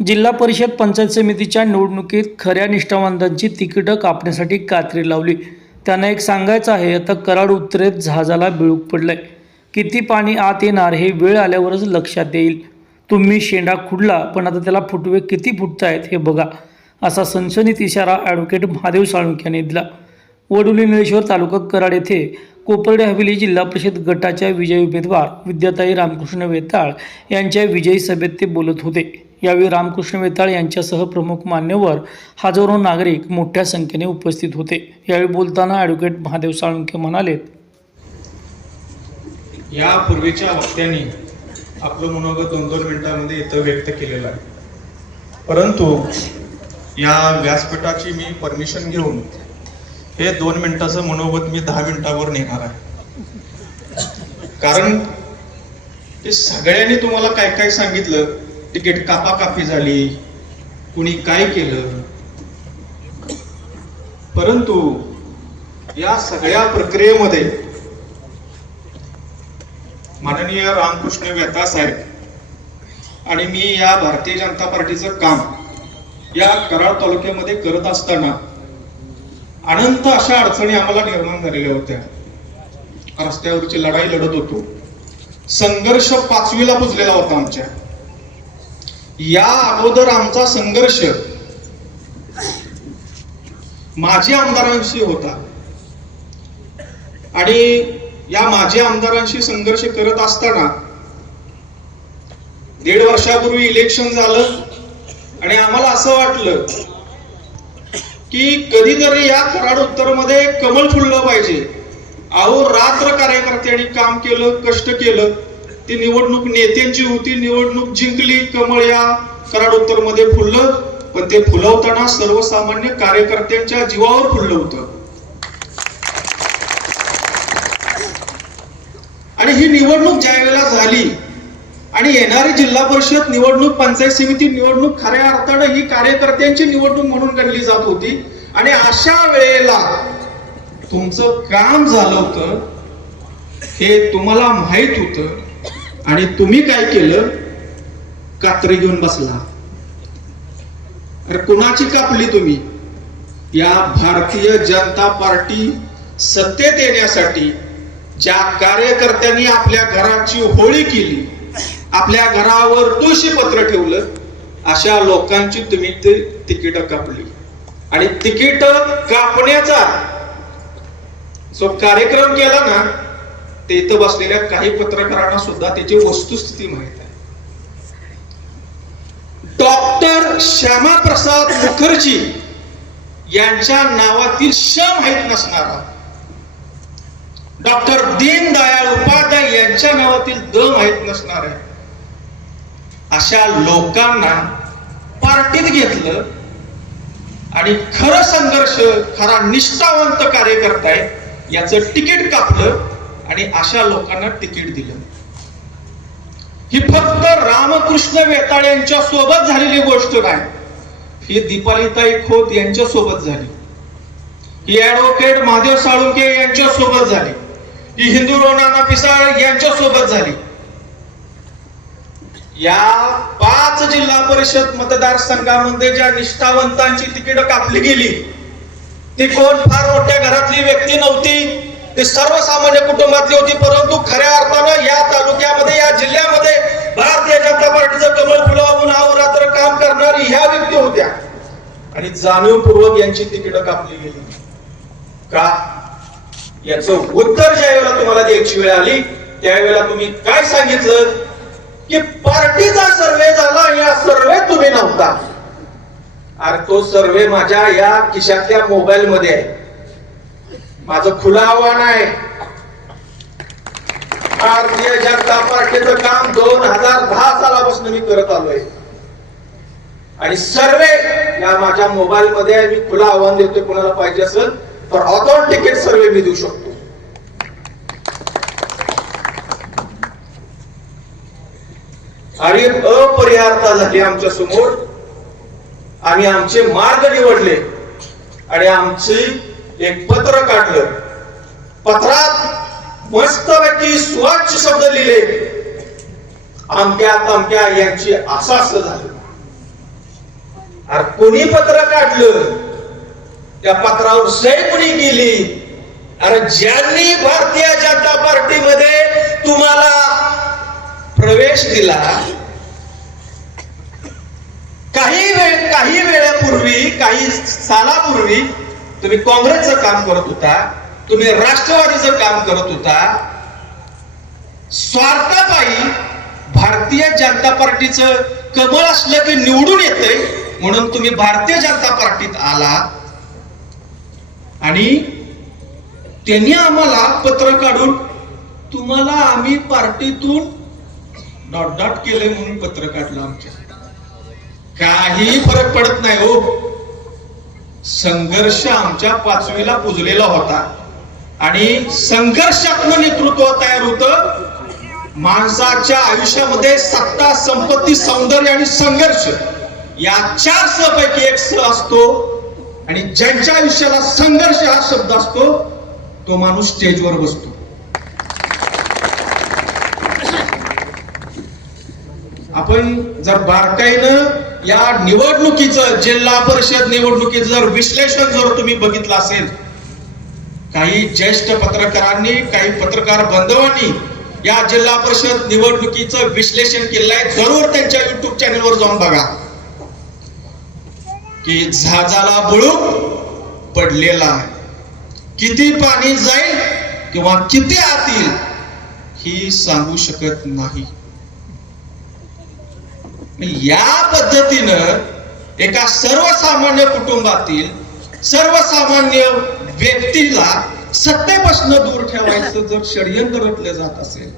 जिल्हा परिषद पंचायत समितीच्या निवडणुकीत खऱ्या निष्ठावंतांची तिकीटं कापण्यासाठी कात्री लावली. त्यांना एक सांगायचं आहे, आता कराड उत्तरेत जहाजाला बिळूक पडलंय. किती पाणी आत येणार हे वेळ आल्यावरच लक्षात येईल. तुम्ही शेंडा खुडला, पण आता त्याला फुटवे किती फुटतायत हे बघा, असा सनसनीत इशारा ॲडव्होकेट महादेव साळुंखे यांनी दिला. वडोली निळेश्वर तालुका कराड येथे कोपर्डे हवेली जिल्हा परिषद गटाच्या विजयी उमेदवार विद्याताई रामकृष्ण वेताळ यांच्या विजयी सभेत ते बोलत होते. यावेळी रामकृष्ण वेताळ यांच्यासह प्रमुख मान्यवर, हजारो नागरिक मोठ्या संख्येने उपस्थित होते. यावेळी बोलताना ॲडव्होकेट महादेव साळुंखे म्हणाले, या पूर्वीच्या वक्त्यांनी आपलं मनोगत 2-2 मिनिटांमध्ये इथं व्यक्त केलेलं आहे, परंतु या व्यासपीठाची मी परमिशन घेऊन हे 2 मिनिटाचं मनोगत मी 10 मिनिटावर नेणार आहे. कारण ते सगळ्यांनी तुम्हाला काय काय सांगितलं, तिकीट कापाकापी झाली, कुणी काय केलं, परंतु या सगळ्या प्रक्रियेमध्ये माननीय रामकृष्ण वेताळ साहेब आणि मी या भारतीय जनता पार्टीचं काम या कराड तालुक्यामध्ये करत असताना अनंत अशा अडचणी आम्हाला निर्माण झालेल्या होत्या. रस्त्यावरची लढाई लढत होतो, संघर्ष 5वीला पुजलेला होता आमच्या. या अगोदर आमचा संघर्ष माजी आमदारांशी होता आणि या माजी आमदारांशी संघर्ष करत असताना 1.5 वर्षापूर्वी इलेक्शन झालं आणि आम्हाला असं वाटलं की कधीतरी या कराड उत्तर मध्ये कमळ फुललं पाहिजे. अहो रात्र कार्यकर्त्यांनी काम केलं, कष्ट केलं. ती निवडणूक नेत्यांची होती, निवडणूक जिंकली, कमळ या कराड उत्तर मध्ये फुललं, पण ते फुलवताना सर्वसामान्य कार्यकर्त्यांच्या जीवावर फुललं होतं. आणि ही निवडणूक ज्या वेळेला झाली आणि येणारी जिल्हा परिषद निवडणूक, पंचायत समिती निवडणूक खऱ्या अर्थानं ही कार्यकर्त्यांची निवडणूक म्हणून गणली जात होती. आणि अशा वेळेला तुमचं काम झालं होतं हे तुम्हाला माहित होतं आणि तुम्ही काय केलं, कात्री घेऊन बसला. अरे कुणाची कापली तुम्ही? या भारतीय जनता पार्टी सत्तेत येण्यासाठी ज्या कार्यकर्त्यांनी आपल्या घराची होळी केली, आपल्या घरावर तुळशी पत्र ठेवलं, अशा लोकांची तुम्ही तिकीट कापली. आणि तिकीट कापण्याचा जो कार्यक्रम केला ना, ते इथं बसलेल्या काही पत्रकारांना सुद्धा त्याची वस्तुस्थिती माहित आहे. डॉक्टर श्यामाप्रसाद मुखर्जी यांच्या नावातील श माहित नसणारा, डॉक्टर दीनदयाळ उपाध्याय यांच्या नावातील द माहित नसणार आहे, अशा लोकांना पार्टीत घेतलं आणि खरं संघर्ष, खरा निष्ठावंत कार्यकर्ता आहे याचं तिकीट कापलं आणि अशा लोकांना तिकीट दिलं. ही फक्त रामकृष्ण वेताळ यांच्या सोबत झालेली गोष्ट नाही, ही दीपालीताई खोत यांच्या सोबत झाली, ही ॲडव्होकेट महादेव साळुंखे यांच्या सोबत झाली, ही हिंदू नाना पिसाळ यांच्या सोबत झाली. या 5 जिल्हा परिषद मतदारसंघामध्ये ज्या निष्ठावंतांची तिकीट कापली गेली, ती कोण फार मोठ्या घरातली व्यक्ती नव्हती, ती सर्वसामान्य कुटुंबातली होती. परंतु खऱ्या अर्थानं या तालुक्यामध्ये, या जिल्ह्यामध्ये भारतीय जनता पार्टीचं कमळ फुलवून अहोरात्र काम करणारी ह्या व्यक्ती होत्या आणि जाणीवपूर्वक यांची तिकीट कापली गेली. का? याचं उत्तर ज्या वेळेला तुम्हाला द्यायची वेळ आली, त्यावेळेला तुम्ही काय सांगितलं की पार्टीचा सर्वे झाला, या सर्वे तुम्ही नव्हता. अरे तो सर्वे माझ्या या खिशातल्या मोबाईल मध्ये आहे. माझं खुलं आव्हान आहे, भारतीय जनता पार्टीचं काम 2010 सालापासून मी करत आलोय आणि सर्वे या माझ्या मोबाईल मध्ये आहे. मी खुलं आव्हान देतोय, कोणाला पाहिजे असेल तर ऑथेंटिकेट सर्वे मी देऊ शकतो. आणि अपरिहार्यता झाली आमच्या समोर. आम्ही आमचे मार्ग निवडले आणि आमचे एक पत्र काढलं. पत्रात मस्तपैकी स्वच्छ शब्द लिहिले, अमक्या तमक्या यांची असं झालं. अरे कोणी पत्र काढलं, त्या पत्रावर सही कोणी केली? अरे ज्यांनी भारतीय जनता पार्टीमध्ये तुम्हाला प्रवेश दिला, काही वेळापूर्वी, काही सालापूर्वी तुम्ही काँग्रेसचं काम करत होता, तुम्ही राष्ट्रवादीचं काम करत होता. स्वार्थापायी भारतीय जनता पार्टीचं कमळ असलं की निवडून येतंय म्हणून तुम्ही भारतीय जनता पार्टीत आला आणि त्यांनी आम्हाला पत्र काढून तुम्हाला आम्ही पार्टीतून डॉट डॉट केलंय म्हणून पत्र काढलं. आमच्या काही फरक पडत नाही हो. संघर्ष आमच्या पाचवीला पुजलेला होता आणि संघर्षात्मक नेतृत्व तयार होतं. माणसाच्या आयुष्यामध्ये सत्ता, संपत्ती, सौंदर्य आणि संघर्ष या 4 स पैकी एक स असतो आणि ज्यांच्या आयुष्याला संघर्ष हा शब्द असतो तो माणूस स्टेजवर बसतो. आपण जर बारकाईनं या निवडणुकीचं, जिल्हा परिषद निवडणुकीचं जर विश्लेषण जर तुम्ही बघितलं असेल, काही ज्येष्ठ पत्रकारांनी, काही पत्रकार बांधवांनी या जिल्हा परिषद निवडणुकीचं विश्लेषण केलं आहे. जरूर त्यांच्या युट्यूब चॅनलवर जाऊन बघा की जहाजाला बुडूक पडलेला आहे. किती पाणी जाईल किंवा किती आत येईल ही सांगू शकत नाही. या पद्धतीनं एका सर्वसामान्य कुटुंबातील सर्वसामान्य व्यक्तीला सत्तेपासून दूर ठेवायचं जर षडयंत्र रचलं जात असेल,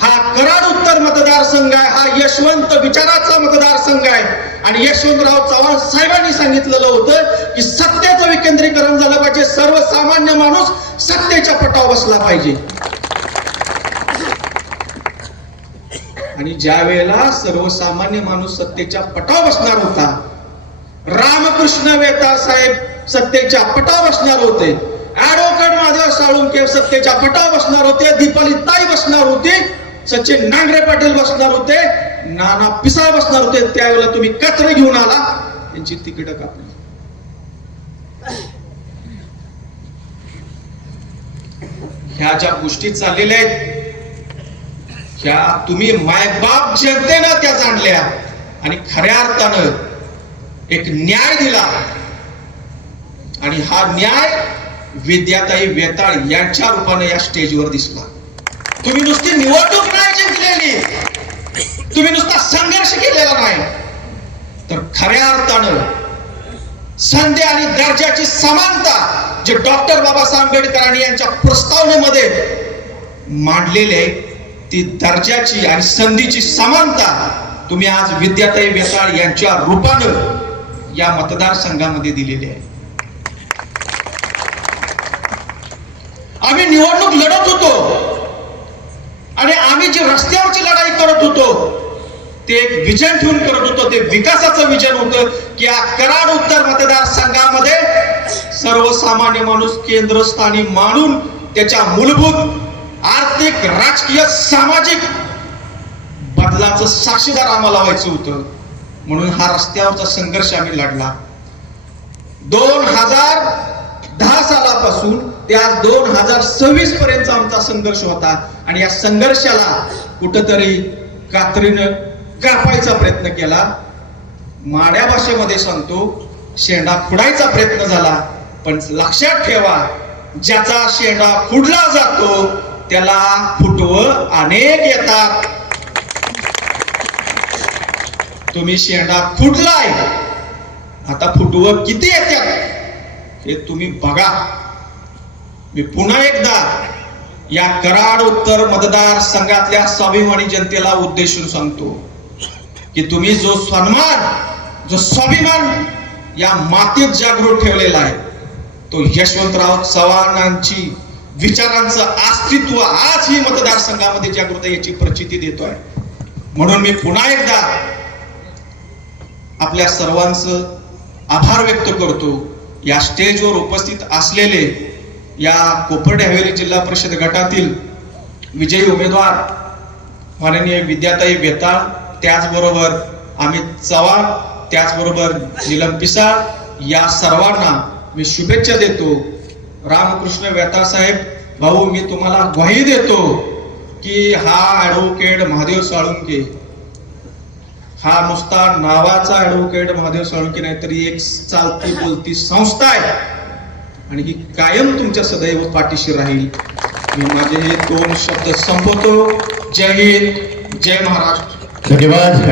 हा कराड उत्तर मतदारसंघ आहे, हा यशवंत विचाराचा मतदारसंघ आहे आणि यशवंतराव चव्हाण साहेबांनी सांगितलेलं होतं की सत्तेचं विकेंद्रीकरण झालं पाहिजे, सर्वसामान्य माणूस सत्तेच्या पटावर बसला पाहिजे. आणि ज्या वेळेला सर्वसामान्य माणूस सत्तेच्या पटावर बसणार होता, रामकृष्ण वेताळ साहेब सत्तेच्या पटावर बसणार होते, ऍडव्होकेट महादेव साळुंके सत्तेच्या पटावर बसणार होते, दीपाली ताई बसणार होते, सचिन नांगरे पाटील बसणार होते, नाना पिसाळ बसणार होते. त्यावेळेला तुम्ही कचरे घेऊन आला, त्यांची तिकीट कापली. ह्या ज्या गोष्टी चाललेल्या आहेत ह्या तुम्ही मायबाप जनतेनं त्या जाणल्या आणि खऱ्या अर्थानं एक न्याय दिला आणि हा न्याय विद्याताई वेताळ यांच्या रूपाने या स्टेजवर दिसला. तुम्ही नुसती निवडणूक नाही जिंकलेली, तुम्ही नुसता संघर्ष केलेला नाही, तर खऱ्या अर्थानं संधी आणि दर्जाची समानता जे डॉक्टर बाबासाहेब आंबेडकरांनी यांच्या प्रस्तावनेमध्ये मांडलेली आहे, ती दर्जाची आणि संधीची समानता तुम्ही आज विद्याताई वेताळ यांच्या रूपानं या मतदारसंघामध्ये दिलेली आहे. आम्ही निवडणूक लढत होतो आणि आम्ही जी रस्त्यावरची लढाई करत होतो ते एक विजन ठेवून करत होतो. ते विकासाचं विजन होतं की या कराड उत्तर मतदारसंघामध्ये सर्वसामान्य माणूस केंद्रस्थानी मानून त्याच्या मूलभूत आर्थिक, राजकीय, सामाजिक बदलाचं साक्षीदार आम्हाला व्हायचं होतं. म्हणून हा रस्त्यावरचा संघर्ष आम्ही लढला. 2010 सालापासून ते आज 2026 पर्यंत आमचा संघर्ष होता आणि या संघर्षाला कुठंतरी कात्रीनं कापायचा प्रयत्न केला. माड्या भाषेमध्ये सांगतो, शेंडा खुडायचा प्रयत्न झाला. पण लक्षात ठेवा, ज्याचा शेंडा खुडला जातो त्याला फुटवं अनेक येतात. तुम्ही शेंडा खुडलाय, आता फुटवं किती येतात हे तुम्ही बघा. मी पुन्हा एकदा या कराड उत्तर मतदारसंघातल्या स्वाभिमानी जनतेला उद्देशून सांगतो की तुम्ही जो सन्मान, जो स्वाभिमान या मातीत जागृत ठेवलेला आहे, तो यशवंतराव चव्हाणांची विचारांचं अस्तित्व आज ही मतदारसंघामध्ये जागृत आहे याची प्रचिती देतोय. म्हणून मी पुन्हा एकदा आपल्या सर्वांचं आभार व्यक्त करतो. या स्टेजवर उपस्थित असलेले या कोपर्डी हवेली जिल्हा परिषद गटातील विजयी उमेदवार माननीय विद्याताई वेताळ, त्याचबरोबर अमित चव्हाण, त्याचबरोबर नीलम पिसाळ या सर्वांना मी शुभेच्छा देतो. रामकृष्ण वेताळ साहेब भाऊ, मी तुम्हाला ग्वाही देतो की हा ऍडव्होकेट महादेव साळुंके हा नुसता नावाचा ऍडव्होकेट महादेव साळुंके नाही, तरी एक चालती बोलती संस्था आहे आणि ही कायम तुमच्या सदैव पाठीशी राहील. मी माझे हे 2 शब्द संपवतो. जय हिंद, जय महाराष्ट्र. धन्यवाद.